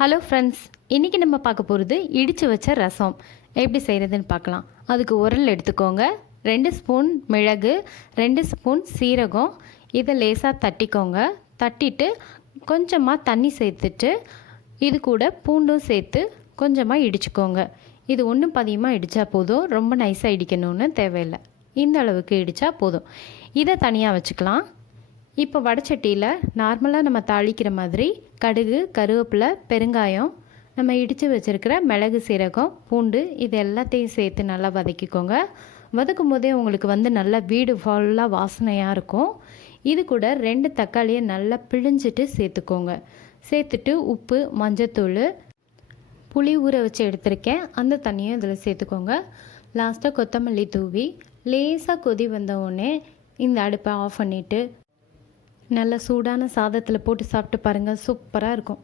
Hello friends, இன்றைக்கி நம்ம பார்க்க போகிறது இடித்து வச்ச ரசம் எப்படி செய்கிறதுன்னு பார்க்கலாம். அதுக்கு உரல் எடுத்துக்கோங்க. 2 ஸ்பூன் மிளகு, 2 ஸ்பூன் சீரகம், இதை லேசாக தட்டிக்கோங்க. தட்டிட்டு கொஞ்சமாக தண்ணி சேர்த்துட்டு இது கூட பூண்டும் சேர்த்து கொஞ்சமாக இடிச்சுக்கோங்க. இது ஒன்றும் பதியமாக இடித்தா போதும், ரொம்ப நைஸாக இடிக்கணும்னு தேவையில்லை. இந்த அளவுக்கு இடித்தா போதும். இதை தனியாக வச்சுக்கலாம். இப்போ வடச்சட்டியில் நார்மலாக நம்ம தாளிக்கிற மாதிரி கடுகு, கருவேப்பிலை, பெருங்காயம், நம்ம இடித்து வச்சுருக்கிற மிளகு, சீரகம், பூண்டு இது எல்லாத்தையும் சேர்த்து நல்லா வதக்கிக்கோங்க. வதக்கும் போதே உங்களுக்கு நல்லா வீடு ஃபுல்லாக வாசனையாக இருக்கும். இது கூட 2 தக்காளியை நல்லா பிழிஞ்சிட்டு சேர்த்துக்கோங்க. சேர்த்துட்டு உப்பு, மஞ்சத்தூள், புளி ஊற வச்சு எடுத்திருக்கேன், அந்த தண்ணியும் இதில் சேர்த்துக்கோங்க. லாஸ்ட்டாக கொத்தமல்லி தூவி லேசாக கொதி வந்தவுடனே இந்த அடுப்பை ஆஃப் பண்ணிவிட்டு நல்ல சூடான சாதத்தில் போட்டு சாப்பிட்டு பாருங்கள், சூப்பராக இருக்கும்.